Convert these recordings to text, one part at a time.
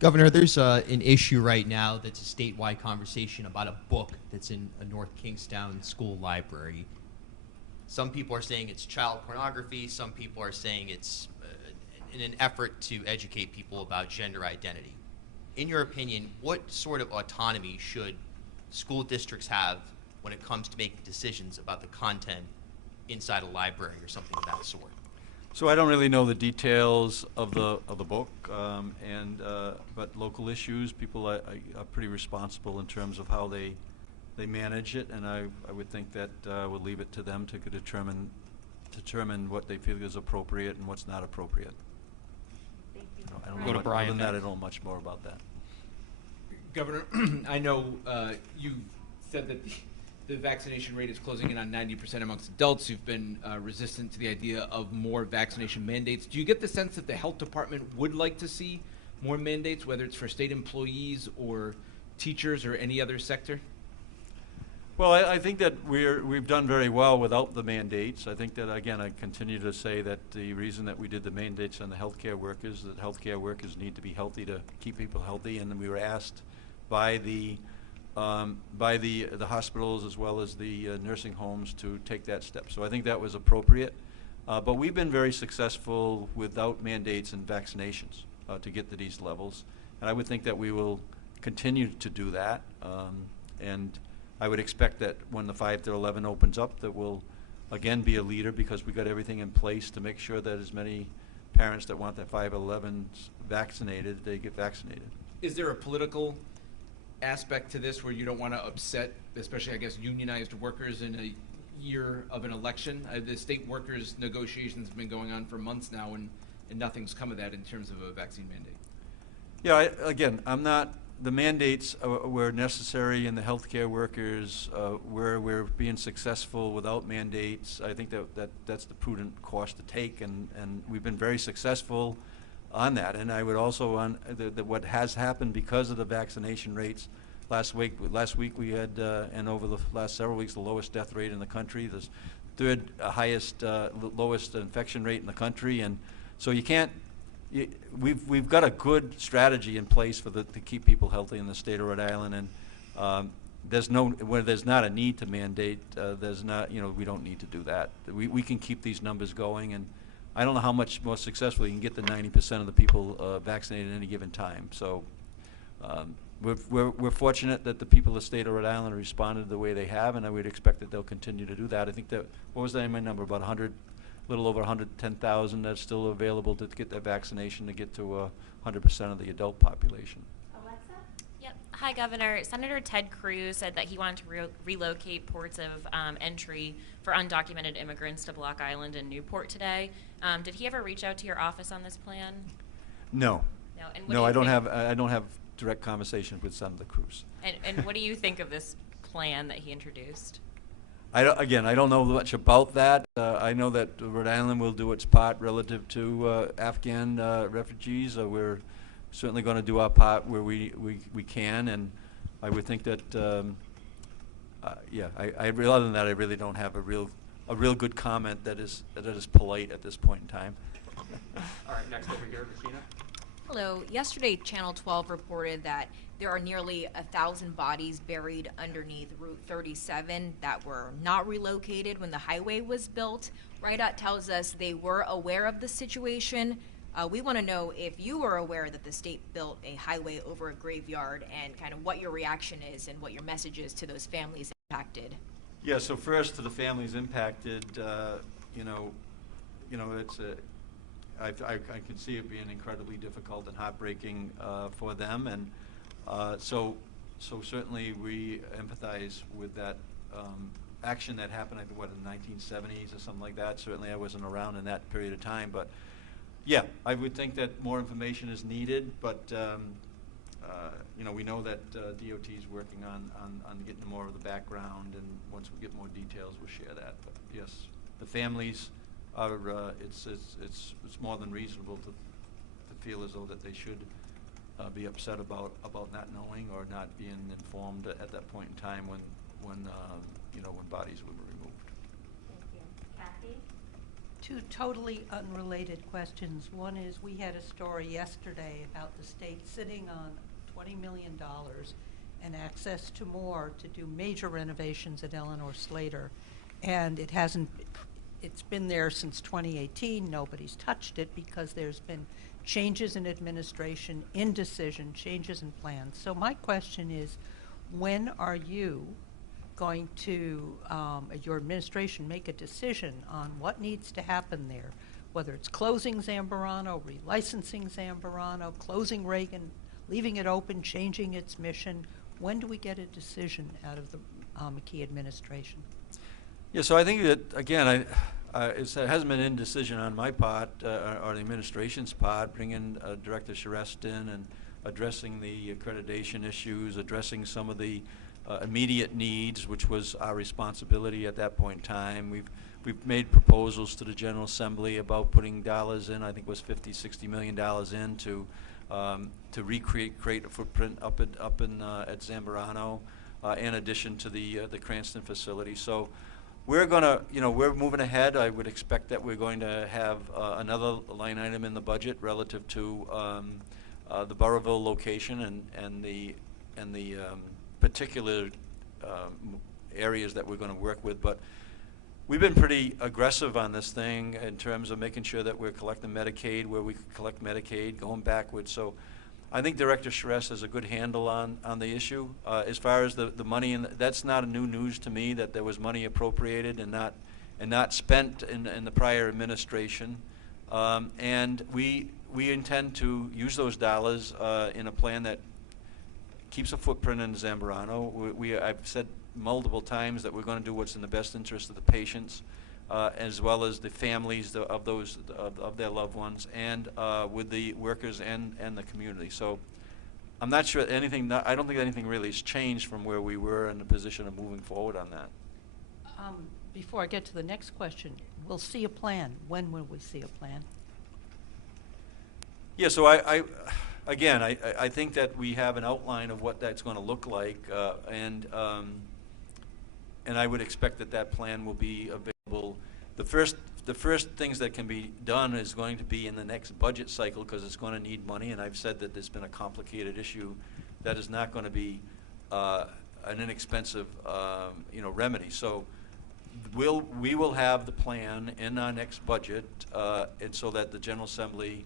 Governor, there's an issue right now that's a statewide conversation about a book that's in a North Kingstown school library. Some people are saying it's child pornography. Some people are saying it's in an effort to educate people about gender identity. In your opinion, what sort of autonomy should school districts have when it comes to making decisions about the content inside a library or something of that sort? So I don't really know the details of the book, but local issues, people are pretty responsible in terms of how they manage it, and I would think that we'll leave it to them to determine what they feel is appropriate and what's not appropriate. Thank you. I don't Go know to Brian other than that, I next. don't know much more about that. Governor, I know you said that the vaccination rate is closing in on 90% amongst adults who've been resistant to the idea of more vaccination mandates. Do you get the sense that the health department would like to see more mandates, whether it's for state employees or teachers or any other sector? Well, I think that we've done very well without the mandates. I think that, again, I continue to say that the reason that we did the mandates on the healthcare workers, that healthcare workers need to be healthy to keep people healthy, and we were asked by the hospitals as well as the nursing homes to take that step. So I think that was appropriate. But we've been very successful without mandates and vaccinations to get to these levels. And I would think that we will continue to do that. And I would expect that when the 5 to 11 opens up, that we'll again be a leader because we got everything in place to make sure that as many parents that want their 5 to 11s vaccinated, they get vaccinated. Is there a political aspect to this where you don't want to upset, especially, I guess, unionized workers in a year of an election? The state workers' negotiations have been going on for months now, and nothing's come of that in terms of a vaccine mandate. Yeah, again, I'm not, the mandates were necessary, and the healthcare workers, where we're being successful without mandates. I think that's the prudent course to take, and we've been very successful on that. And I would also, on what has happened because of the vaccination rates, last week we had, and over the last several weeks, the lowest death rate in the country, the third highest, lowest infection rate in the country, and so you can't, we've got a good strategy in place to keep people healthy in the state of Rhode Island, and where there's not a need to mandate, there's not, we don't need to do that. We can keep these numbers going, and I don't know how much more successful you can get the 90% of the people vaccinated at any given time. So we're fortunate that the people of the state of Rhode Island responded the way they have, and I would expect that they'll continue to do that. I think that, what was that in my number, about 100, a little over 110,000 that's still available to get their vaccination to get to 100% of the adult population. Alexa? Yep. Hi, Governor. Senator Ted Cruz said that he wanted to relocate ports of entry for undocumented immigrants to Block Island and Newport today. Did he ever reach out to your office on this plan? No. No. And what No, do you I don't have direct conversation with Senator Cruz. And what do you think of this plan that he introduced? I don't know much about that. I know that Rhode Island will do its part relative to Afghan refugees. We're certainly going to do our part where we can, and I would think that, other than that, I really don't have a real good comment that is polite at this point in time. All right, next over here, Christina. Hello. Yesterday, Channel 12 reported that there are nearly 1,000 bodies buried underneath Route 37 that were not relocated when the highway was built. RIDOT tells us they were aware of the situation. We want to know if you were aware that the state built a highway over a graveyard, and kind of what your reaction is and what your message is to those families impacted. Yeah. So first, to the families impacted, it's I can see it being incredibly difficult and heartbreaking for them, and so certainly we empathize with that action that happened, I think, in the 1970s or something like that. Certainly I wasn't around in that period of time, but yeah, I would think that more information is needed, but we know that DOT is working on getting more of the background, and once we get more details, we'll share that. But yes, the families are, it's more than reasonable to feel as though that they should be upset about not knowing or not being informed at that point in time when bodies were removed. Thank you. Kathy? two totally unrelated questions. One is, we had a story yesterday about the state sitting on $20 million and access to more to do major renovations at Eleanor Slater. And it hasn't, it's been there since 2018. Nobody's touched it because there's been changes in administration, indecision, changes in plans. So my question is, when are you going to, your administration, make a decision on what needs to happen there, whether it's closing Zambarano, relicensing Zambarano, closing Reagan, leaving it open, changing its mission? When do we get a decision out of the McKee administration? Yeah, so I think that, again, it hasn't been indecision on my part or the administration's part, bringing Director Charest in and addressing the accreditation issues, addressing some of the immediate needs, which was our responsibility at that point in time. We've made proposals to the General Assembly about putting dollars in. I think it was $50–60 million in to create a footprint up at Zambarano, in addition to the Cranston facility. So we're gonna, we're moving ahead. I would expect that we're going to have another line item in the budget relative to the Burrillville location and the particular areas that we're going to work with. But we've been pretty aggressive on this thing in terms of making sure that we're collecting Medicaid where we could collect Medicaid, going backwards. So I think Director Charest has a good handle on the issue. As far as the money, that's not a new news to me that there was money appropriated and not spent in the prior administration. And we intend to use those dollars in a plan that keeps a footprint in Zambarano. I've said multiple times that we're going to do what's in the best interest of the patients, as well as the families of their loved ones, and with the workers and the community. So I'm not sure anything. I don't think anything really has changed from where we were in the position of moving forward on that. Before I get to the next question, we'll see a plan. When will we see a plan? Yeah, so again, I think that we have an outline of what that's going to look like, and I would expect that plan will be available. The first things that can be done is going to be in the next budget cycle, because it's going to need money, and I've said that there's been a complicated issue that is not going to be an inexpensive remedy. So we will have the plan in our next budget, and so that the General Assembly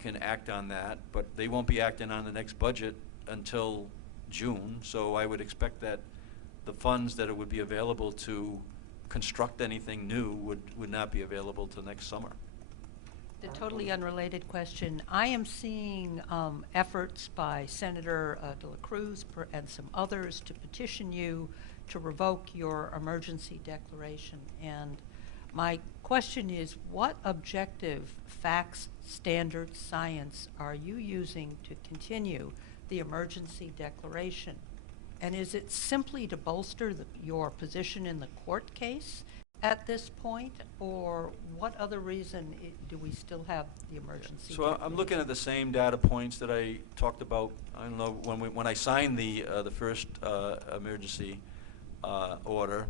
can act on that, but they won't be acting on the next budget until June. So I would expect that the funds that would be available to construct anything new would not be available till next summer. The totally unrelated question. I am seeing efforts by Senator De La Cruz and some others to petition you to revoke your emergency declaration. And my question is, what objective facts, standards, science are you using to continue the emergency declaration? And is it simply to bolster your position in the court case at this point, or what other reason do we still have the emergency So declaration? I'm looking at the same data points that I talked about. I don't know, when I signed the first emergency order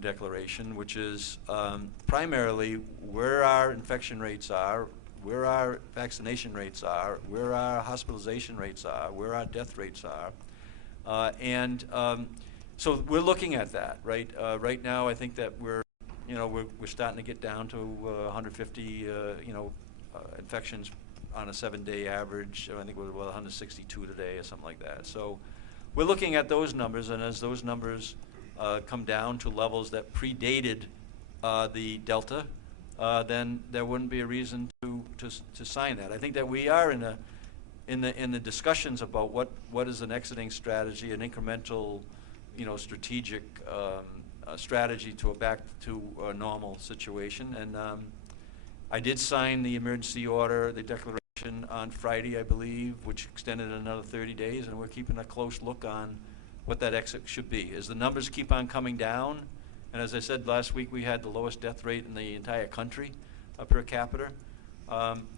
declaration, which is primarily where our infection rates are, where our vaccination rates are, where our hospitalization rates are, where our death rates are. So we're looking at that, right? Right now, I think that we're starting to get down to 150, infections on a 7-day average. I think we're 162 today or something like that. So we're looking at those numbers, and as those numbers come down to levels that predated the Delta, then there wouldn't be a reason to sign that. I think that we are in the discussions about what is an exiting strategy, an incremental, strategic strategy to back to a normal situation. And I did sign the emergency order, the declaration on Friday, I believe, which extended another 30 days, and we're keeping a close look on what that exit should be. As the numbers keep on coming down, and as I said last week, we had the lowest death rate in the entire country per capita.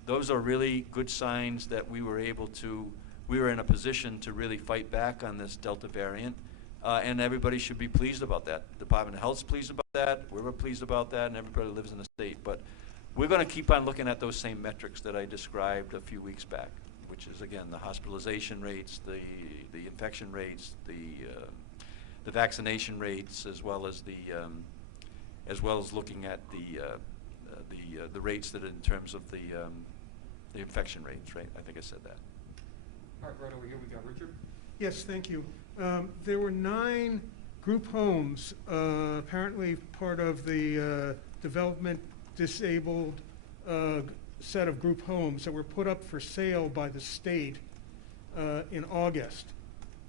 Those are really good signs that we were in a position to really fight back on this Delta variant, and everybody should be pleased about that. The Department of Health's pleased about that, we're pleased about that, and everybody who lives in the state. But we're going to keep on looking at those same metrics that I described a few weeks back, which is, again, the hospitalization rates, the infection rates, the vaccination rates, as well as looking at the rates that are in terms of the infection rates, right? I think I said that. All right, right over here, we got Richard. Yes, thank you. There were 9 group homes, apparently part of the development disabled set of group homes that were put up for sale by the state in August.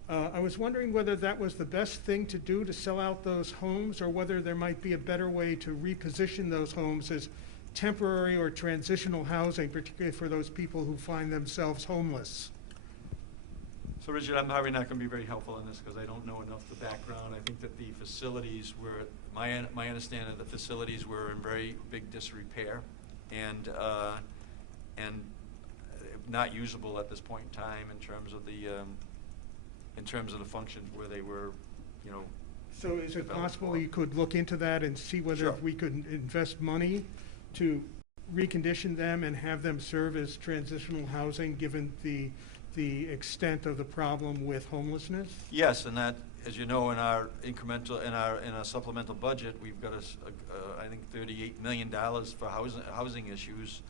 I was wondering whether that was the best thing to do to sell out those homes, or whether there might be a better way to reposition those homes as temporary or transitional housing, particularly for those people who find themselves homeless. So, Richard, I'm probably not going to be very helpful in this because I don't know enough of the background. I think that the facilities were, my understanding of the facilities were in very big disrepair and not usable at this point in time in terms of the function where they were, you know. So is it possible you could look into that and see whether Sure. we could invest money to recondition them and have them serve as transitional housing, given the extent of the problem with homelessness? Yes, and that, as you know, in our supplemental budget, we've got I think $38 million for housing issues,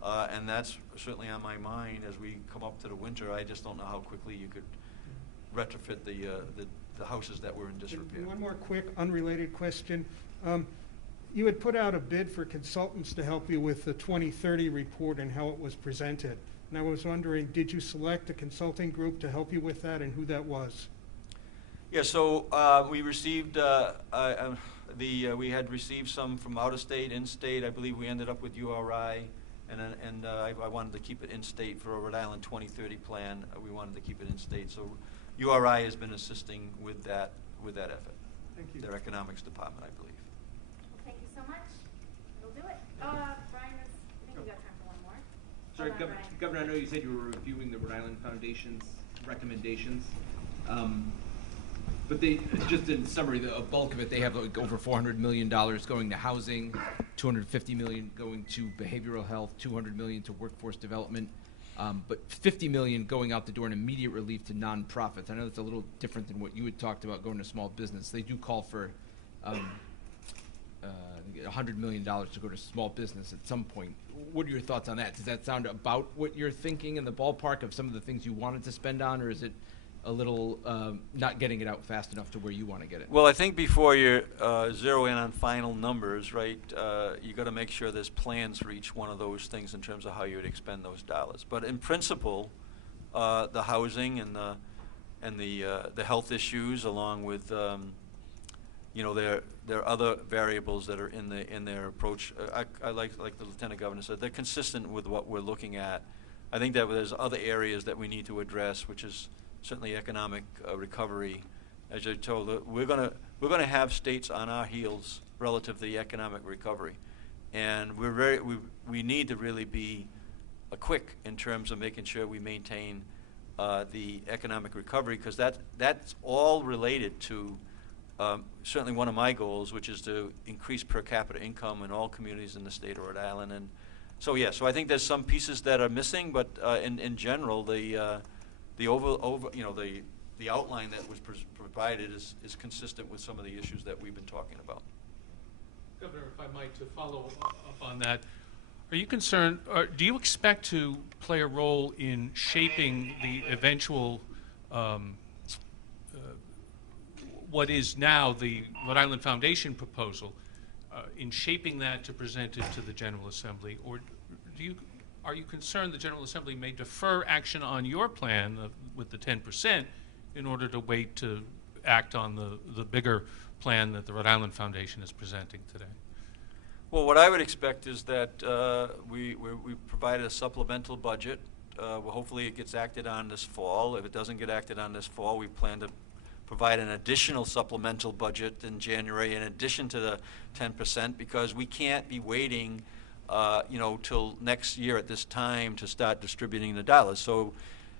and that's certainly on my mind as we come up to the winter. I just don't know how quickly you could retrofit the houses that were in disrepair. One more quick, unrelated question. You had put out a bid for consultants to help you with the 2030 report and how it was presented. And I was wondering, did you select a consulting group to help you with that, and who that was? Yeah, so we received we had received some from out of state, in state. I believe we ended up with URI, and I wanted to keep it in state for a Rhode Island 2030 plan. We wanted to keep it in state, so URI has been assisting with that effort. Thank you. Their economics department, I believe. Well, thank you so much. We'll do it. Brian, I think we got time for one more. Sorry, Hold on, Brian. Governor, I know you said you were reviewing the Rhode Island Foundation's recommendations. But they, just in summary, a bulk of it, they have like over $400 million going to housing, $250 million going to behavioral health, $200 million to workforce development, but $50 million going out the door in immediate relief to nonprofits. I know that's a little different than what you had talked about going to small business. They do call for $100 million to go to small business at some point. What are your thoughts on that? Does that sound about what you're thinking in the ballpark of some of the things you wanted to spend on, or is it a little not getting it out fast enough to where you want to get it? Well, I think before you zero in on final numbers, right, you got to make sure there's plans for each one of those things in terms of how you would expend those dollars. But in principle, the housing and the health issues, along with you know, there are other variables that are in their approach. I like the Lieutenant Governor said, they're consistent with what we're looking at. I think that there's other areas that we need to address, which is certainly economic recovery. As I told, we're gonna have states on our heels relative to the economic recovery, and we need to really be quick in terms of making sure we maintain the economic recovery, because that's all related to certainly one of my goals, which is to increase per capita income in all communities in the state of Rhode Island. And so yeah, so I think there's some pieces that are missing, but in general, the outline that was provided is consistent with some of the issues that we've been talking about. Governor, if I might, to follow up on that, are you concerned, or do you expect to play a role in shaping the eventual what is now the Rhode Island Foundation proposal, in shaping that to present it to the General Assembly, or are you concerned the General Assembly may defer action on your plan with the 10% in order to wait to act on the bigger plan that the Rhode Island Foundation is presenting today? Well, what I would expect is that we provided a supplemental budget. Well, hopefully it gets acted on this fall. If it doesn't get acted on this fall, we plan to provide an additional supplemental budget in January in addition to the 10%, because we can't be waiting till next year at this time to start distributing the dollars. So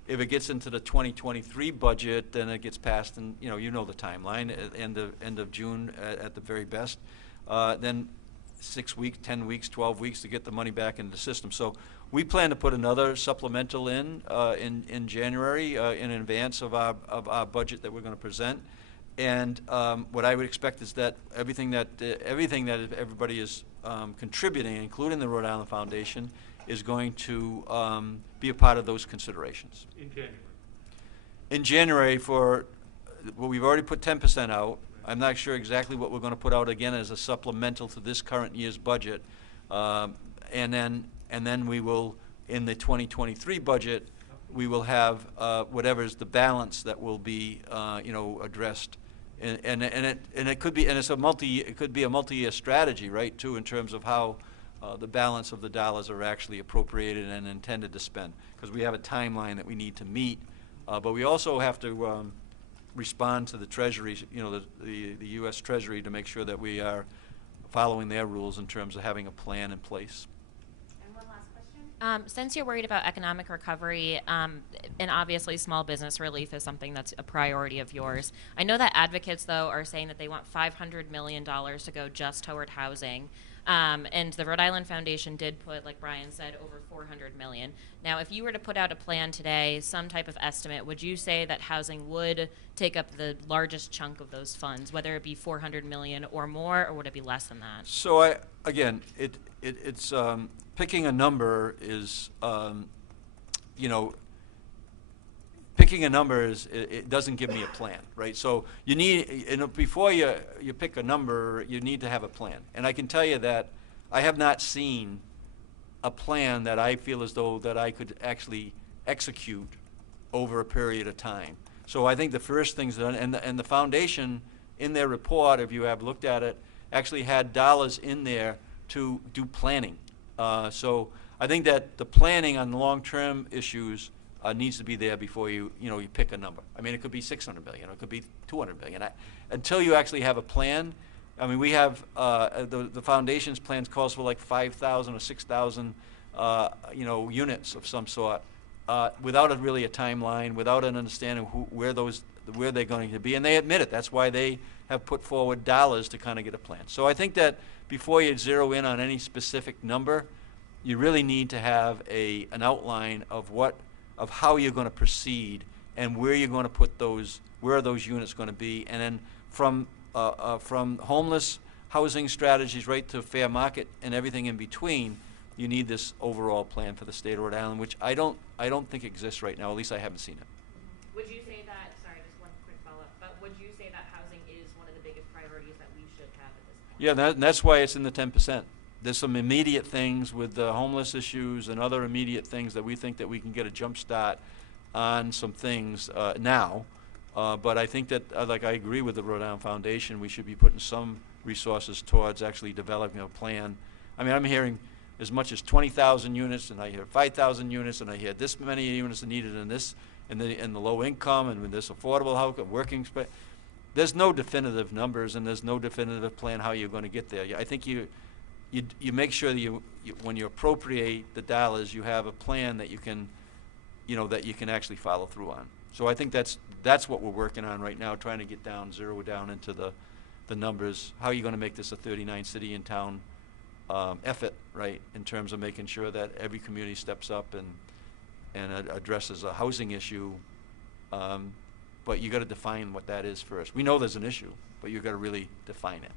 if it gets into the 2023 budget, then it gets passed, and you know the timeline, at end of June at the very best. Then 6 weeks, 10 weeks, 12 weeks to get the money back into the system. So we plan to put another supplemental in January in advance of our budget that we're going to present. And what I would expect is that everything that everybody is contributing, including the Rhode Island Foundation, is going to be a part of those considerations. In January. In January, we've already put 10% out. I'm not sure exactly what we're going to put out again as a supplemental to this current year's budget, and then we will, in the 2023 budget, we will have whatever is the balance that will be addressed, and it could be, and it could be a multi-year strategy, right, too, in terms of how the balance of the dollars are actually appropriated and intended to spend, because we have a timeline that we need to meet, but we also have to respond to the Treasury, the U.S. Treasury, to make sure that we are following their rules in terms of having a plan in place. And one last question. Since you're worried about economic recovery, and obviously small business relief is something that's a priority of yours, I know that advocates, though, are saying that they want $500 million to go just toward housing. And the Rhode Island Foundation did put, like Brian said, over $400 million. Now, if you were to put out a plan today, some type of estimate, would you say that housing would take up the largest chunk of those funds, whether it be $400 million or more, or would it be less than that? So it's picking a number is, picking a number it doesn't give me a plan, right? So you need, before you pick a number, you need to have a plan. And I can tell you that I have not seen a plan that I feel as though that I could actually execute over a period of time. So I think the first things that, and the foundation in their report, if you have looked at it, actually had dollars in there to do planning. So I think that the planning on long-term issues needs to be there before you pick a number. I mean, it could be $600 million, or it could be $200 million. Until you actually have a plan, I mean, we have the foundation's plans calls for like 5,000 or 6,000 units of some sort, without really a timeline, without an understanding where they're going to be, and they admit it. That's why they have put forward dollars to kind of get a plan. So I think that before you zero in on any specific number, you really need to have an outline of how you're going to proceed and where you're going to put where are those units going to be, and then from homeless housing strategies right to fair market and everything in between, you need this overall plan for the state of Rhode Island, which I don't think exists right now. At least I haven't seen it. Would you say that, sorry, just one quick follow-up, but would you say that housing is one of the biggest priorities that we should have at this point? Yeah, that's why it's in the 10%. There's some immediate things with the homeless issues and other immediate things that we think that we can get a jump start on some things now. But I think that, I agree with the Rhode Island Foundation, we should be putting some resources towards actually developing a plan. I mean, I'm hearing as much as 20,000 units, and I hear 5,000 units, and I hear this many units are needed in this, in the low income, and with this affordable housing, working space. There's no definitive numbers, and there's no definitive plan how you're going to get there. I think you make sure that when you appropriate the dollars, you have a plan that you can actually follow through on. So I think that's what we're working on right now, trying to zero down into the numbers. How are you going to make this a 39 city and town effort, right? In terms of making sure that every community steps up and addresses a housing issue, but you got to define what that is first. We know there's an issue, but you got to really define it.